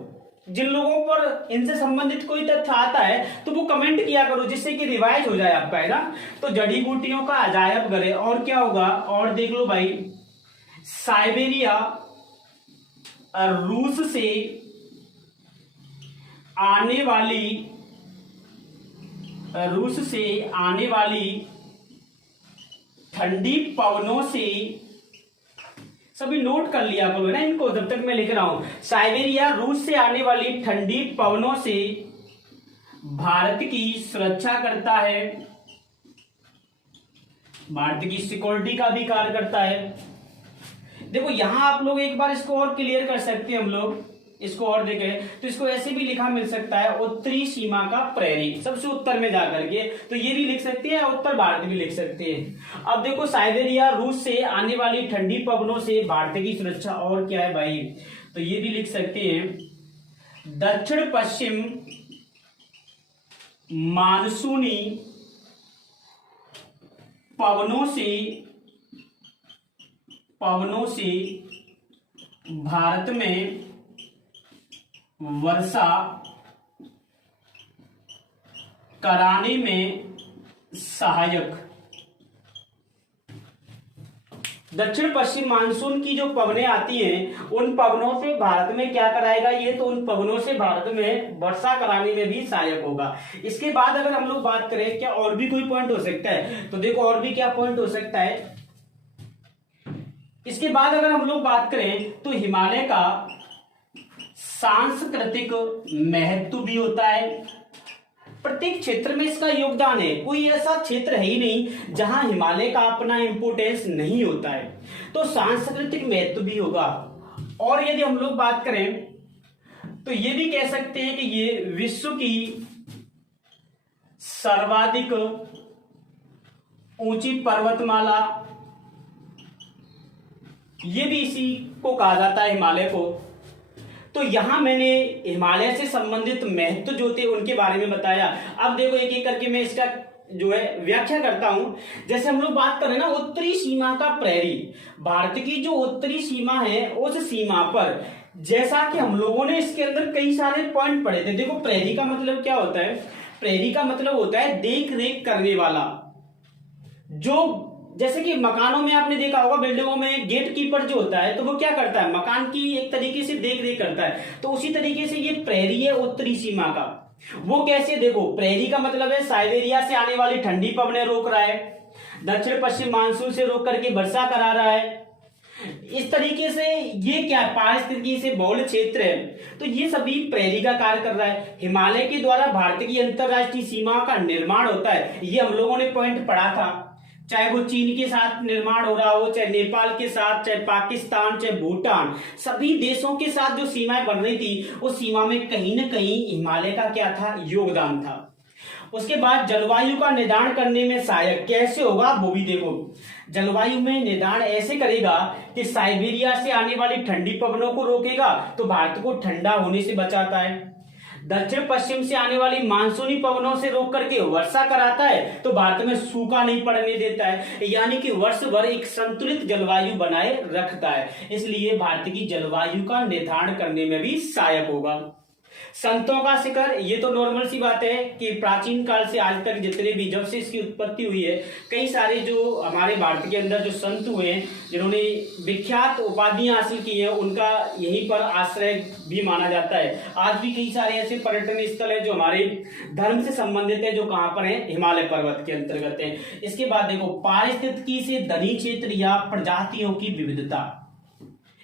जिन लोगों पर इनसे संबंधित कोई तथ्य आता है तो वो कमेंट किया करो, जिससे कि रिवाइज हो जाए आपका, है ना। तो जड़ी बूटियों का अजायब घर है। और क्या होगा, और देख लो भाई, साइबेरिया रूस से आने वाली ठंडी पवनों से, सभी नोट कर लिया करो ना इनको जब तक मैं लिख रहा हूं। साइबेरिया रूस से आने वाली ठंडी पवनों से भारत की सुरक्षा करता है, भारत की सिक्योरिटी का भी कार्य करता है। देखो, यहां आप लोग एक बार इसको और क्लियर कर सकते हैं, हम लोग इसको और देखें तो इसको ऐसे भी लिखा मिल सकता है, उत्तरी सीमा का प्रहरी, सबसे उत्तर में जाकर के, तो ये भी लिख सकते हैं, उत्तर भारत भी लिख सकते हैं। अब देखो, साइबेरिया रूस से आने वाली ठंडी पवनों से भारत की सुरक्षा, और क्या है भाई, तो ये भी लिख सकते हैं, दक्षिण पश्चिम मानसूनी पवनों से भारत में वर्षा कराने में सहायक। दक्षिण पश्चिम मानसून की जो पवनें आती हैं, उन पवनों से भारत में क्या कराएगा ये, तो उन पवनों से भारत में वर्षा कराने में भी सहायक होगा। इसके बाद अगर हम लोग बात करें, क्या और भी कोई पॉइंट हो सकता है, तो देखो और भी क्या पॉइंट हो सकता है। इसके बाद अगर हम लोग बात करें तो हिमालय का सांस्कृतिक महत्व भी होता है। प्रत्येक क्षेत्र में इसका योगदान है, कोई ऐसा क्षेत्र है ही नहीं जहां हिमालय का अपना इंपोर्टेंस नहीं होता है, तो सांस्कृतिक महत्व भी होगा। और यदि हम लोग बात करें तो ये भी कह सकते हैं कि ये विश्व की सर्वाधिक ऊंची पर्वतमाला, ये भी इसी को कहा जाता है, हिमालय को। तो यहां मैंने हिमालय से संबंधित महत्व जो थे उनके बारे में बताया। अब देखो एक एक करके मैं इसका जो है व्याख्या करता हूं। जैसे हम लोग बात कर रहे हैं ना उत्तरी सीमा का प्रहरी, भारत की जो उत्तरी सीमा है उस सीमा पर, जैसा कि हम लोगों ने इसके अंदर कई सारे पॉइंट पढ़े थे। देखो प्रहरी का मतलब क्या होता है, प्रहरी का मतलब होता है देख रेख करने वाला। जो जैसे कि मकानों में आपने देखा होगा, बिल्डिंगों में गेट कीपर जो होता है तो वो क्या करता है, मकान की एक तरीके से देख रेख करता है। तो उसी तरीके से ये प्रहरी है उत्तरी सीमा का। वो कैसे, देखो प्रहरी का मतलब है साइबेरिया से आने वाली ठंडी पवनें रोक रहा है, दक्षिण पश्चिम मानसून से रोक करके वर्षा करा रहा है। इस तरीके से ये क्या पारिस्थितिकी से बहुल क्षेत्र है, तो ये सभी प्रहरी का कार्य कर रहा है। हिमालय के द्वारा भारत की अंतरराष्ट्रीय सीमा का निर्माण होता है, ये हम लोगों ने पॉइंट पढ़ा था। चाहे वो चीन के साथ निर्माण हो रहा हो, चाहे नेपाल के साथ, चाहे पाकिस्तान, चाहे भूटान, सभी देशों के साथ जो सीमाएं बन रही थी उस सीमा में कहीं ना कहीं हिमालय का क्या था, योगदान था। उसके बाद जलवायु का निदान करने में सहायक कैसे होगा, वो भी देखो। जलवायु में निदान ऐसे करेगा कि साइबेरिया से आने वाली ठंडी पवनों को रोकेगा तो भारत को ठंडा होने से बचाता है। दक्षिण पश्चिम से आने वाली मानसूनी पवनों से रोक करके वर्षा कराता है तो भारत में सूखा नहीं पड़ने देता है, यानी कि वर्ष भर एक संतुलित जलवायु बनाए रखता है। इसलिए भारत की जलवायु का निर्धारण करने में भी सहायक होगा। संतों का शिखर, ये तो नॉर्मल सी बात है कि प्राचीन काल से आज तक जितने भी, जब से इसकी उत्पत्ति हुई है, कई सारे जो हमारे भारत के अंदर जो संत हुए हैं जिन्होंने विख्यात उपाधियां हासिल की हैं, उनका यहीं पर आश्रय भी माना जाता है। आज भी कई सारे ऐसे पर्यटन स्थल है जो हमारे धर्म से संबंधित है, जो कहाँ पर है, हिमालय पर्वत के अंतर्गत है। इसके बाद देखो पारिस्थितिकी से धनी क्षेत्र या प्रजातियों की विविधता,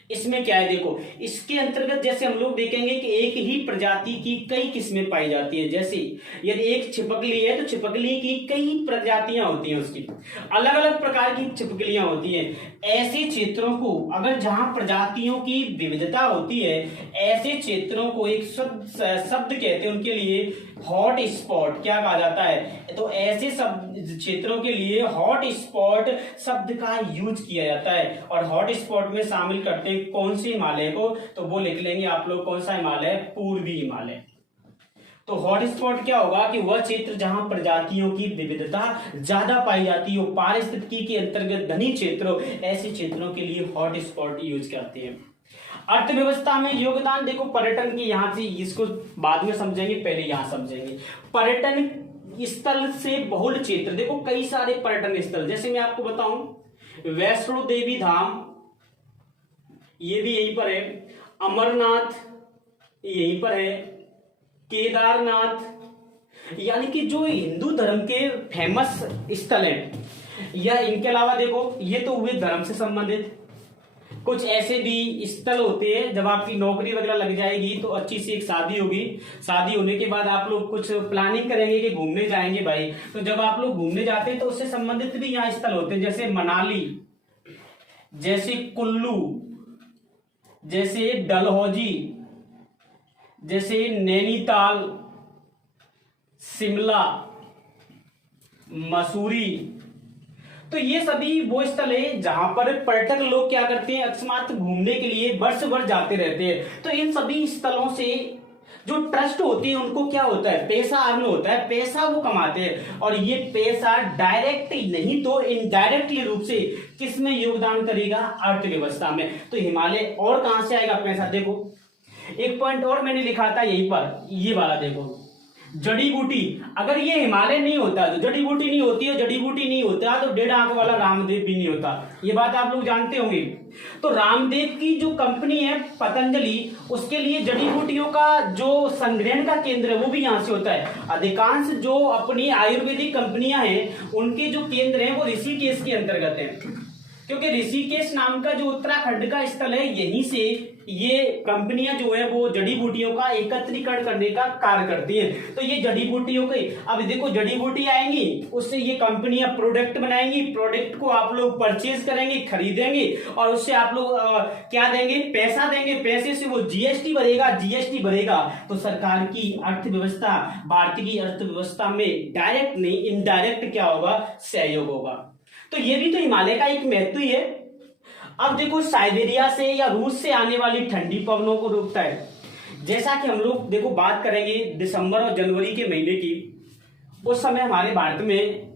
इसमें क्या है, देखो इसके अंतर्गत जैसे हम लोग देखेंगे कि एक ही प्रजाति की कई किस्में पाई जाती है। जैसे यदि एक छिपकली है तो छिपकली की कई प्रजातियां होती हैं, उसकी अलग अलग प्रकार की छिपकलियां होती हैं। ऐसे क्षेत्रों को, अगर जहां प्रजातियों की विविधता होती है, ऐसे क्षेत्रों को एक शब्द कहते हैं उनके लिए हॉट स्पॉट, क्या कहा जाता है, तो ऐसे सब क्षेत्रों के लिए हॉट स्पॉट शब्द का यूज किया जाता है। और हॉट स्पॉट में शामिल करते हैं कौन से हिमालय को, तो वो लिख लेंगे आप लोग, कौन सा हिमालय, पूर्वी हिमालय। तो हॉट स्पॉट क्या होगा कि वह क्षेत्र जहां प्रजातियों की विविधता ज्यादा पाई जाती हो, पारिस्थितिकी के अंतर्गत धनी क्षेत्रों, ऐसे क्षेत्रों के लिए हॉट स्पॉट यूज करते हैं। अर्थव्यवस्था में योगदान, देखो पर्यटन की, यहां से इसको बाद में समझेंगे, पहले यहां समझेंगे। पर्यटन स्थल से बहुल क्षेत्र, देखो कई सारे पर्यटन स्थल, जैसे मैं आपको बताऊं वैष्णो देवी धाम, ये भी यहीं पर है, अमरनाथ यहीं पर है, केदारनाथ, यानी कि जो हिंदू धर्म के फेमस स्थल हैं। या इनके अलावा देखो ये तो हुए धर्म से संबंधित, कुछ ऐसे भी स्थल होते हैं जब आपकी नौकरी वगैरह लग जाएगी तो अच्छी सी एक शादी होगी, शादी होने के बाद आप लोग कुछ प्लानिंग करेंगे कि घूमने जाएंगे भाई, तो जब आप लोग घूमने जाते हैं तो उससे संबंधित भी यहाँ स्थल होते हैं, जैसे मनाली, जैसे कुल्लू, जैसे डलहौजी, जैसे नैनीताल, शिमला, मसूरी। तो ये सभी वो स्थल है जहां पर पर्यटक लोग क्या करते हैं, अकस्मात घूमने के लिए वर्ष भर जाते रहते हैं। तो इन सभी स्थलों से जो ट्रस्ट होती है उनको क्या होता है, पैसा अर्न होता है, पैसा वो कमाते हैं। और ये पैसा डायरेक्ट नहीं तो इनडायरेक्टली रूप से किसमें योगदान करेगा, अर्थव्यवस्था में। तो हिमालय और कहां से आएगा पैसा, देखो एक पॉइंट और मैंने लिखा था यहीं पर, ये वाला देखो, जड़ी बूटी। अगर ये हिमालय नहीं होता तो जड़ी बूटी नहीं होती है, जड़ी बूटी नहीं होता तो 1.5 आंख वाला रामदेव भी नहीं होता, ये बात आप लोग जानते होंगे। तो रामदेव की जो कंपनी है पतंजलि, उसके लिए जड़ी बूटियों का जो संग्रहण का केंद्र है वो भी यहाँ से होता है। अधिकांश जो अपनी आयुर्वेदिक कंपनियां हैं उनके जो केंद्र हैं वो ऋषिकेश के अंतर्गत है, क्योंकि ऋषिकेश नाम का जो उत्तराखंड का स्थल है, यहीं से ये कंपनियां जो है वो जड़ी बूटियों का एकत्रीकरण करने का कार्य करती हैं। तो ये जड़ी बूटियों के, अब देखो जड़ी बूटी आएंगी, उससे ये कंपनियां प्रोडक्ट बनाएंगी, प्रोडक्ट को आप लोग परचेज करेंगे, खरीदेंगे, और उससे आप लोग क्या देंगे, पैसा देंगे, पैसे से वो जीएसटी भरेगा, जीएसटी भरेगा तो सरकार की अर्थव्यवस्था, भारत की अर्थव्यवस्था में डायरेक्ट नहीं इनडायरेक्ट क्या होगा, सहयोग होगा। तो ये भी तो हिमालय का एक महत्व ही है। अब देखो साइबेरिया से या रूस से आने वाली ठंडी पवनों को रोकता है। जैसा कि हम लोग देखो बात करेंगे दिसंबर और जनवरी के महीने की, उस समय हमारे भारत में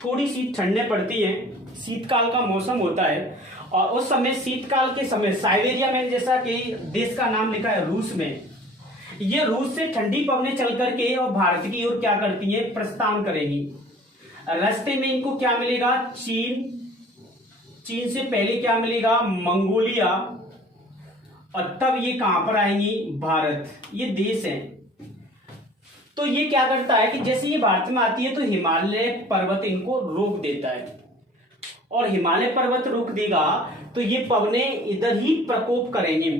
थोड़ी सी ठंडें पड़ती हैं, शीतकाल का मौसम होता है। और उस समय शीतकाल के समय साइबेरिया में, जैसा कि देश का नाम लिखा है रूस में, ये रूस से ठंडी पवनें चल करके और भारत की ओर क्या करती हैं, प्रस्थान करेगी। रास्ते में इनको क्या मिलेगा, चीन से पहले क्या मिलेगा, मंगोलिया, और तब ये कहां पर आएंगी, भारत। ये देश है। तो ये क्या करता है कि जैसे ये भारत में आती है तो हिमालय पर्वत इनको रोक देता है, और हिमालय पर्वत रोक देगा तो ये पवनें इधर ही प्रकोप करेंगे।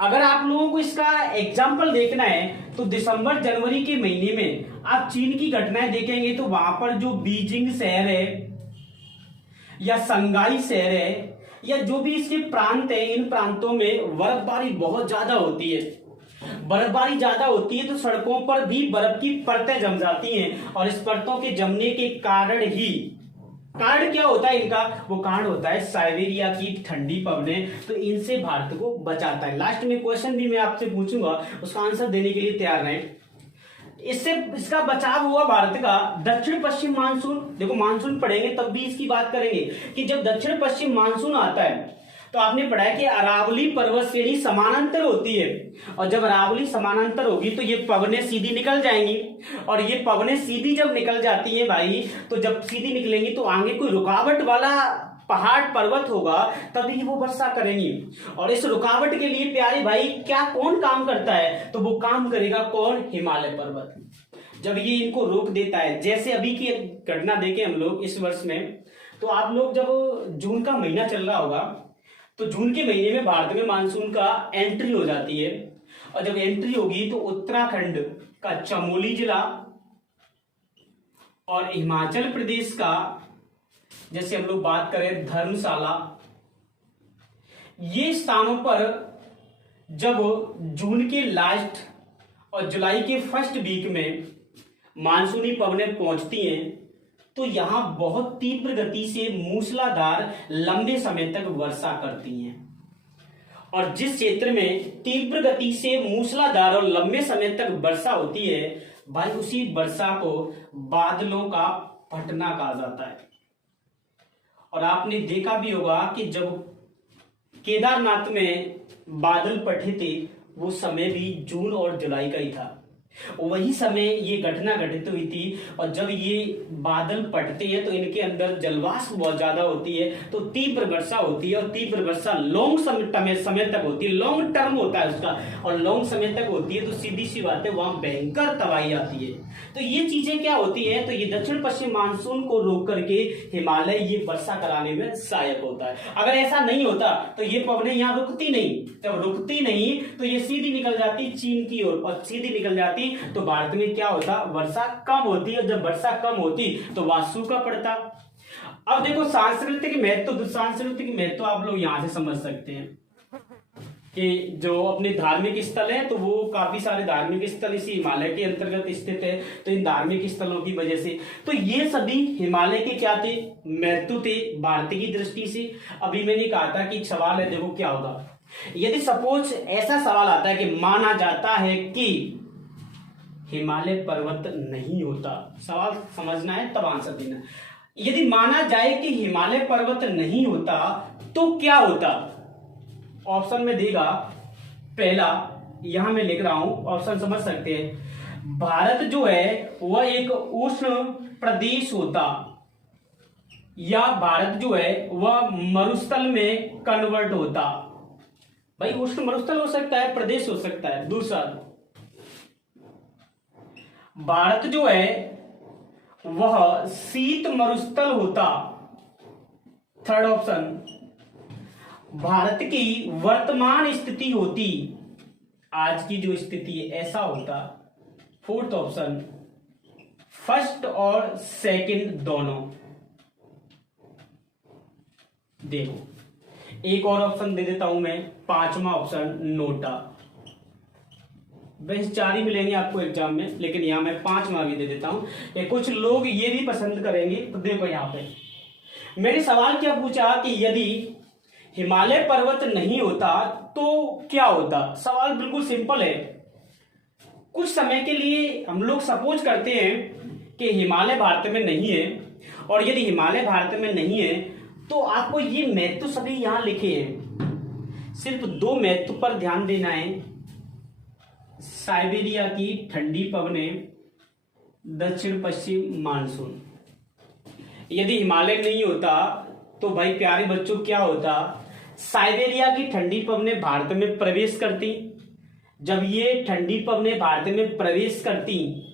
अगर आप लोगों को इसका एग्जाम्पल देखना है तो दिसंबर जनवरी के महीने में आप चीन की घटनाएं देखेंगे तो वहां पर जो बीजिंग शहर है या संगाई शहर है या जो भी इसके प्रांत है, इन प्रांतों में बर्फबारी बहुत ज्यादा होती है। बर्फबारी ज्यादा होती है तो सड़कों पर भी बर्फ की परतें जम जाती हैं, और इस परतों के जमने के कारण क्या होता है इनका, वो कारण होता है साइबेरिया की ठंडी पवनें। तो इनसे भारत को बचाता है। लास्ट में क्वेश्चन भी मैं आपसे पूछूंगा, उसका आंसर देने के लिए तैयार रहें। इसका बचाव हुआ भारत का दक्षिण पश्चिम मानसून। देखो मानसून पढ़ेंगे तब भी इसकी बात करेंगे कि जब दक्षिण पश्चिम मानसून आता है तो आपने पढ़ा है कि अरावली पर्वत श्रेणी समानांतर होती है, और जब अरावली समानांतर होगी तो ये पवनें सीधी निकल जाएंगी, और ये पवनें सीधी जब निकल जाती हैं भाई, तो जब सीधी निकलेंगी तो आगे कोई रुकावट वाला पहाड़ पर्वत होगा तभी वो वर्षा करेंगी। और इस रुकावट के लिए प्यारे भाई कौन काम करता है, तो वो काम करेगा कौन, हिमालय पर्वत। जब ये इनको रोक देता है, जैसे अभी की घटना देखें हम लोग इस वर्ष में, तो आप लोग जब जून का महीना चल रहा होगा तो जून के महीने में भारत में मानसून का एंट्री हो जाती है, और जब एंट्री होगी तो उत्तराखंड का चमोली जिला और हिमाचल प्रदेश का, जैसे हम लोग बात करें धर्मशाला, ये स्थानों पर जब जून के लास्ट और जुलाई के फर्स्ट वीक में मानसूनी पवनें पहुंचती हैं तो यहां बहुत तीव्र गति से मूसलाधार लंबे समय तक वर्षा करती हैं। और जिस क्षेत्र में तीव्र गति से मूसलाधार और लंबे समय तक वर्षा होती है भाई, उसी वर्षा को बादलों का फटना कहा जाता है। और आपने देखा भी होगा कि जब केदारनाथ में बादल फटे थे वो समय भी जून और जुलाई का ही था। वही समय ये घटना घटित हुई थी, और जब ये बादल फटते हैं तो इनके अंदर जलवाष्प बहुत ज्यादा होती है, तो तीव्र वर्षा होती है, और तीव्र वर्षा लॉन्ग समय तक होती है, लॉन्ग टर्म होता है उसका, और लॉन्ग समय तक होती है, तो सीधी सी बात है वहां भयंकर तबाही आती है। तो ये चीजें क्या होती है, तो ये दक्षिण पश्चिम मानसून को रोक करके हिमालय ये वर्षा कराने में सहायक होता है। अगर ऐसा नहीं होता तो ये पवनें यहाँ रुकती नहीं, जब रुकती नहीं तो ये सीधी निकल जाती चीन की ओर, और सीधी निकल जाती तो भारत में क्या होता, वर्षा कम होती, और जब वर्षा कम होती तो वहां सूखा पड़ता। अब देखो सांस्कृतिक महत्व आप लोग यहां से समझ सकते हैं कि जो अपने धार्मिक स्थल है तो वो काफी सारे धार्मिक स्थल इसी हिमालय के अंतर्गत स्थित है। तो इन धार्मिक स्थलों की वजह से तो ये सभी हिमालय के क्या थे, महत्व थे भारत की दृष्टि से। अभी मैंने कहा था कि सवाल है, देखो क्या होगा यदि सपोज ऐसा सवाल आता है कि माना जाता है कि हिमालय पर्वत नहीं होता, सवाल समझना है तब आंसर देना। यदि माना जाए कि हिमालय पर्वत नहीं होता तो क्या होता, ऑप्शन में देगा पहला, यहां मैं लिख रहा हूं, ऑप्शन समझ सकते हैं। भारत जो है वह एक उष्ण प्रदेश होता, या भारत जो है वह मरुस्थल में कन्वर्ट होता। भाई उष्ण मरुस्थल हो सकता है, प्रदेश हो सकता है। दूसरा, भारत जो है वह शीत मरुस्थल होता। थर्ड ऑप्शन, भारत की वर्तमान स्थिति होती, आज की जो स्थिति है ऐसा होता। फोर्थ ऑप्शन, फर्स्ट और सेकंड दोनों। देखो एक और ऑप्शन दे देता हूं मैं, पांचवा ऑप्शन नोटा। वैसे 4 ही मिलेंगे आपको एग्जाम में, लेकिन यहां मैं 5वां भी दे देता हूं। कुछ लोग ये भी पसंद करेंगे। तो देखो यहां पे मैंने सवाल क्या पूछा कि यदि हिमालय पर्वत नहीं होता तो क्या होता। सवाल बिल्कुल सिंपल है। कुछ समय के लिए हम लोग सपोज करते हैं कि हिमालय भारत में नहीं है, और यदि हिमालय भारत में नहीं है तो आपको ये महत्व सभी यहां लिखे हैं, सिर्फ 2 महत्व पर ध्यान देना है। साइबेरिया की ठंडी पवनें, दक्षिण पश्चिम मानसून। यदि हिमालय नहीं होता तो भाई प्यारे बच्चों क्या होता, साइबेरिया की ठंडी पवनें भारत में प्रवेश करती। जब ये ठंडी पवनें भारत में प्रवेश करती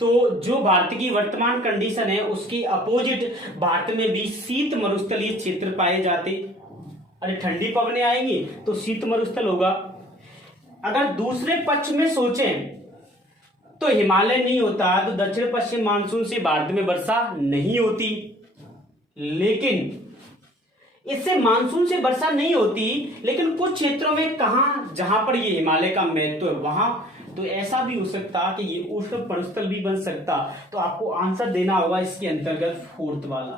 तो जो भारत की वर्तमान कंडीशन है उसकी अपोजिट भारत में भी शीत मरुस्थलीय क्षेत्र पाए जाते। अरे ठंडी पवनें आएंगी तो शीत मरुस्थल होगा। अगर दूसरे पक्ष में सोचें तो हिमालय नहीं होता तो दक्षिण पश्चिम मानसून से भारत में वर्षा नहीं होती, लेकिन इससे मानसून से वर्षा नहीं होती, लेकिन कुछ क्षेत्रों में कहां जहां पर ये हिमालय का महत्व है वहां तो ऐसा भी हो सकता कि ये उष्ण मरुस्थल भी बन सकता। तो आपको आंसर देना होगा इसके अंतर्गत 4th वाला,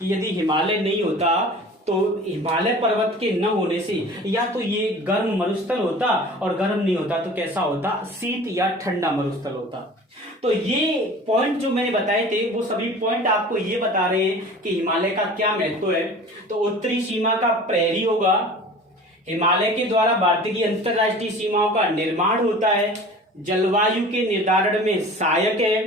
कि यदि हिमालय नहीं होता तो हिमालय पर्वत के न होने से या तो ये गर्म मरुस्थल होता, और गर्म नहीं होता तो कैसा होता, शीत या ठंडा मरुस्थल होता। तो ये पॉइंट जो मैंने बताए थे वो सभी पॉइंट आपको ये बता रहे हैं कि हिमालय का क्या महत्व है। तो उत्तरी सीमा का प्रहरी होगा, हिमालय के द्वारा भारत की अंतरराष्ट्रीय सीमाओं का निर्माण होता है, जलवायु के निर्धारण में सहायक है,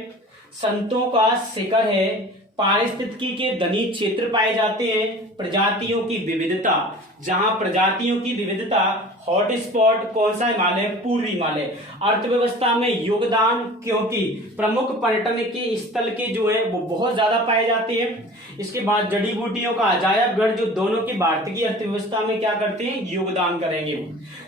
संतों का शिखर है, पारिस्थितिकी के धनी क्षेत्र पाए जाते हैं, प्रजातियों की विविधता, जहां प्रजातियों की विविधता हॉट स्पॉट कौन सा हिमालय, पूर्वी हिमालय। अर्थव्यवस्था में योगदान, क्योंकि प्रमुख पर्यटन के स्थल के जो है वो बहुत ज्यादा पाए जाते हैं। इसके बाद जड़ी बूटियों का अजायब घर, जो दोनों की भारत की अर्थव्यवस्था में क्या करते हैं, योगदान करेंगे।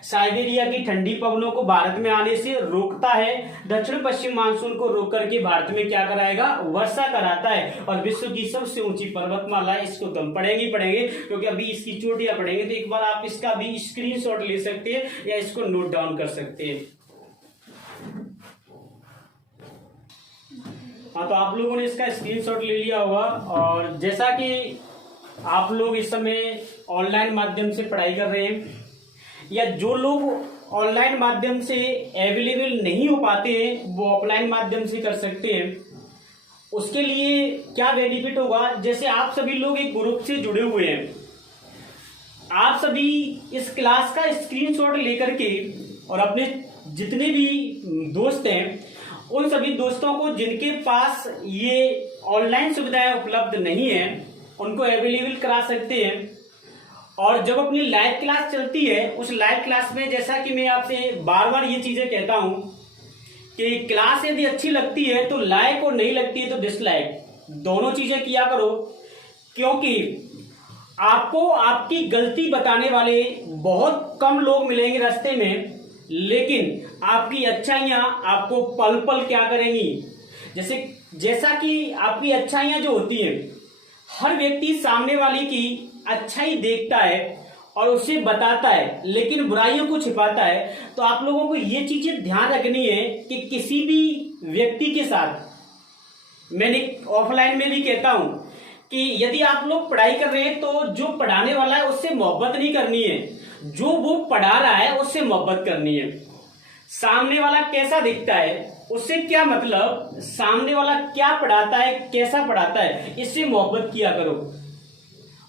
साइबेरिया की ठंडी पवनों को भारत में आने से रोकता है, दक्षिण पश्चिम मानसून को रोक करके भारत में क्या कराएगा, वर्षा कराता है। और विश्व की सबसे ऊंची पर्वतमाला है, इसको तो हम पढ़ेंगे क्योंकि अभी इसकी चोटियां पढ़ेंगे, तो एक बार आप इसका भी स्क्रीनशॉट ले सकते हैं या इसको नोट डाउन कर सकते हैं। हाँ, तो आप लोगों ने इसका स्क्रीनशॉट ले लिया होगा। और जैसा कि आप लोग इस समय ऑनलाइन माध्यम से पढ़ाई कर रहे हैं, या जो लोग ऑनलाइन माध्यम से अवेलेबल नहीं हो पाते हैं वो ऑफलाइन माध्यम से कर सकते हैं। उसके लिए क्या बेनिफिट होगा, जैसे आप सभी लोग एक ग्रुप से जुड़े हुए हैं, आप सभी इस क्लास का स्क्रीनशॉट लेकर के और अपने जितने भी दोस्त हैं उन सभी दोस्तों को जिनके पास ये ऑनलाइन सुविधाएं उपलब्ध नहीं है उनको अवेलेबल करा सकते हैं। और जब अपनी लाइव क्लास चलती है उस लाइव क्लास में, जैसा कि मैं आपसे बार बार ये चीजें कहता हूं कि क्लास यदि अच्छी लगती है तो लाइक, और नहीं लगती है तो डिसलाइक, दोनों चीजें किया करो। क्योंकि आपको आपकी गलती बताने वाले बहुत कम लोग मिलेंगे रास्ते में, लेकिन आपकी अच्छाइयां आपको पल पल क्या करेंगी। जैसा कि आपकी अच्छाइयां जो होती हैं, हर व्यक्ति सामने वाले की अच्छाई देखता है और उसे बताता है, लेकिन बुराइयों को छिपाता है। तो आप लोगों को ये चीजें ध्यान रखनी है कि किसी भी व्यक्ति के साथ, मैंने ऑफलाइन में भी कहता हूं कि यदि आप लोग पढ़ाई कर रहे हैं तो जो पढ़ाने वाला है उससे मोहब्बत नहीं करनी है, जो वो पढ़ा रहा है उससे मोहब्बत करनी है। सामने वाला कैसा दिखता है उससे क्या मतलब, सामने वाला क्या पढ़ाता है, कैसा पढ़ाता है, इससे मोहब्बत किया करो।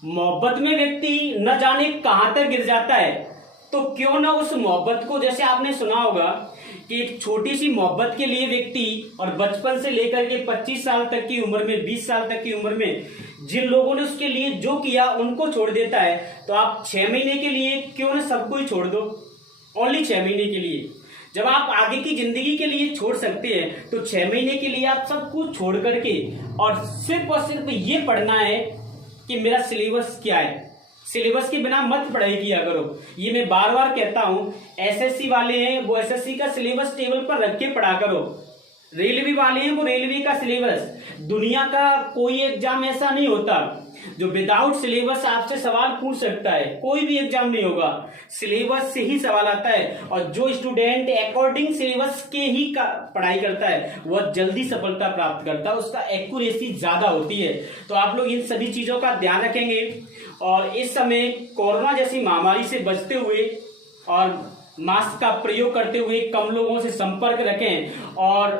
मोहब्बत में व्यक्ति न जाने कहां तक गिर जाता है, तो क्यों ना उस मोहब्बत को, जैसे आपने सुना होगा कि एक छोटी सी मोहब्बत के लिए व्यक्ति, और बचपन से लेकर के 25 साल तक की उम्र में, 20 साल तक की उम्र में जिन लोगों ने उसके लिए जो किया उनको छोड़ देता है, तो आप 6 महीने के लिए क्यों ना सबको ही छोड़ दो, ओनली 6 महीने के लिए। जब आप आगे की जिंदगी के लिए छोड़ सकते हैं तो 6 महीने के लिए आप सब कुछ छोड़ करके और सिर्फ ये पढ़ना है कि मेरा सिलेबस क्या है। सिलेबस के बिना मत पढ़ाई किया करो, ये मैं बार बार कहता हूं। एसएससी वाले हैं वो एसएससी का सिलेबस टेबल पर रख के पढ़ा करो, रेलवे वाले हैं वो रेलवे का सिलेबस। दुनिया का कोई एग्जाम ऐसा नहीं होता जो विदाउट सिलेबस आपसे सवाल पूछ सकता है, कोई भी एग्जाम नहीं होगा, सिलेबस से ही सवाल आता है। और जो स्टूडेंट अकॉर्डिंग सिलेबस के ही पढ़ाई करता है वह जल्दी सफलता प्राप्त करता है, उसका एक्यूरेसी ज्यादा होती है। तो आप लोग इन सभी चीजों का ध्यान रखेंगे और इस समय कोरोना जैसी महामारी से बचते हुए और मास्क का प्रयोग करते हुए कम लोगों से संपर्क रखें और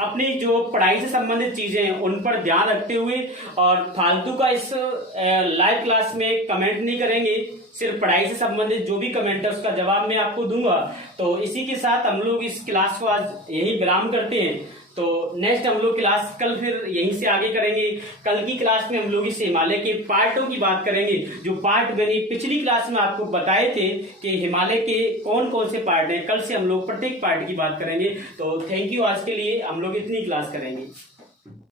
अपनी जो पढ़ाई से संबंधित चीजें हैं उन पर ध्यान रखते हुए और फालतू का इस लाइव क्लास में कमेंट नहीं करेंगे। सिर्फ पढ़ाई से संबंधित जो भी कमेंट है उसका जवाब मैं आपको दूंगा। तो इसी के साथ हम लोग इस क्लास को आज यही विराम करते हैं। तो नेक्स्ट हम लोग क्लास कल फिर यहीं से आगे करेंगे। कल की क्लास में हम लोग इस हिमालय के पार्टों की बात करेंगे, जो पार्ट मैंने पिछली क्लास में आपको बताए थे कि हिमालय के कौन कौन से पार्ट हैं। कल से हम लोग प्रत्येक पार्ट की बात करेंगे। तो थैंक यू, आज के लिए हम लोग इतनी क्लास करेंगे।